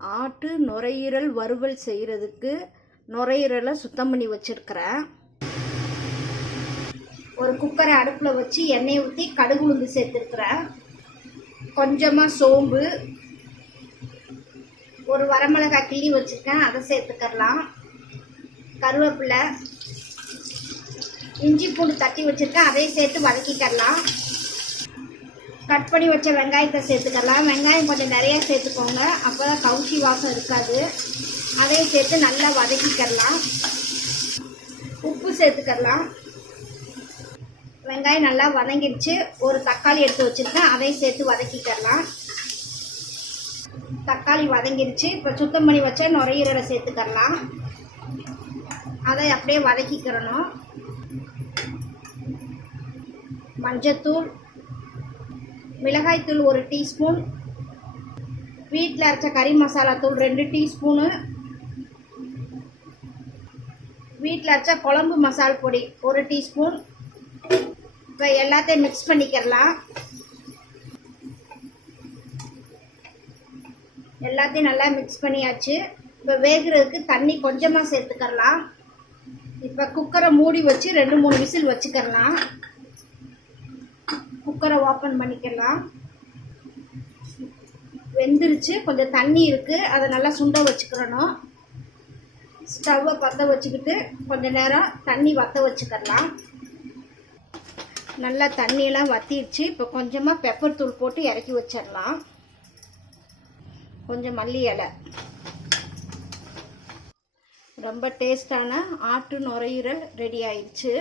ஆட்டு நுரையீரல் வறுவல் செய்கிறதுக்கு நுரையீரலை சுத்தம் பண்ணி வச்சுருக்கிறேன். ஒரு குக்கரை அடுப்பில் வச்சு எண்ணெய் ஊற்றி கடுகு உளுந்து சேர்த்துருக்குறேன். கொஞ்சமாக சோம்பு ஒரு வரமிளகாய் கிள்ளி வச்சுருக்கேன் அதை சேர்த்துக்கரலாம் கருவேப்பிலை இஞ்சி பூண்டு தட்டி வச்சுருக்கேன் அதையும் சேர்த்து வதக்கிக்கரலாம் கட் பண்ணி வச்ச வெங்காயத்தை சேர்த்துக்கலாம். வெங்காயம் கொஞ்சம் நிறைய சேர்த்துக்கோங்க. அப்போ தான் கவுச்சி வாசம் இருக்காது. அதையும் சேர்த்து நல்லா வதக்கிக்கலாம். உப்பு சேர்த்துக்கலாம். வெங்காயம் நல்லா வதங்கிடுச்சு. ஒரு தக்காளி எடுத்து வச்சுருக்கேன். அதையும் சேர்த்து வதக்கிக்கலாம். தக்காளி வதங்கிடுச்சு. இப்போ சுத்தம் பண்ணி வச்ச நுரையீரலை சேர்த்துக்கலாம். அதை அப்படியே வதக்கிக்கிறணும். மஞ்சத்தூள் மிளகாய்த்தூள் ஒரு டீஸ்பூன். வீட்டில் அரைச்ச கறி மசாலா தூள் ரெண்டு டீஸ்பூனு. வீட்டில் அரைச்ச குழம்பு மசால் பொடி ஒரு டீஸ்பூன். இப்போ எல்லாத்தையும் மிக்ஸ் பண்ணிக்கிறலாம். எல்லாத்தையும் நல்லா மிக்ஸ் பண்ணியாச்சு. இப்போ வேகிறதுக்கு தண்ணி கொஞ்சமாக சேர்த்துக்கறலாம். இப்போ குக்கரை மூடி வச்சு ரெண்டு மூணு விசில் வச்சுக்கிறலாம். ஓப்பன் பண்ணிக்கலாம். வெந்துருச்சு. கொஞ்சம் தண்ணி இருக்குது அதை நல்லா சுண்ட வச்சுக்கிறணும். ஸ்டவ்வை பற்ற வச்சுக்கிட்டு கொஞ்சம் நேரம் தண்ணி வற்ற வச்சுக்கலாம். நல்லா தண்ணியெல்லாம் வற்றிடுச்சு இப்போ கொஞ்சமாக பெப்பர் தூள் போட்டு இறக்கி வச்சிடலாம். கொஞ்சம் மல்லி இலை. ரொம்ப டேஸ்டான ஆட்டு நுரையீரல் ரெடி ஆயிடுச்சு.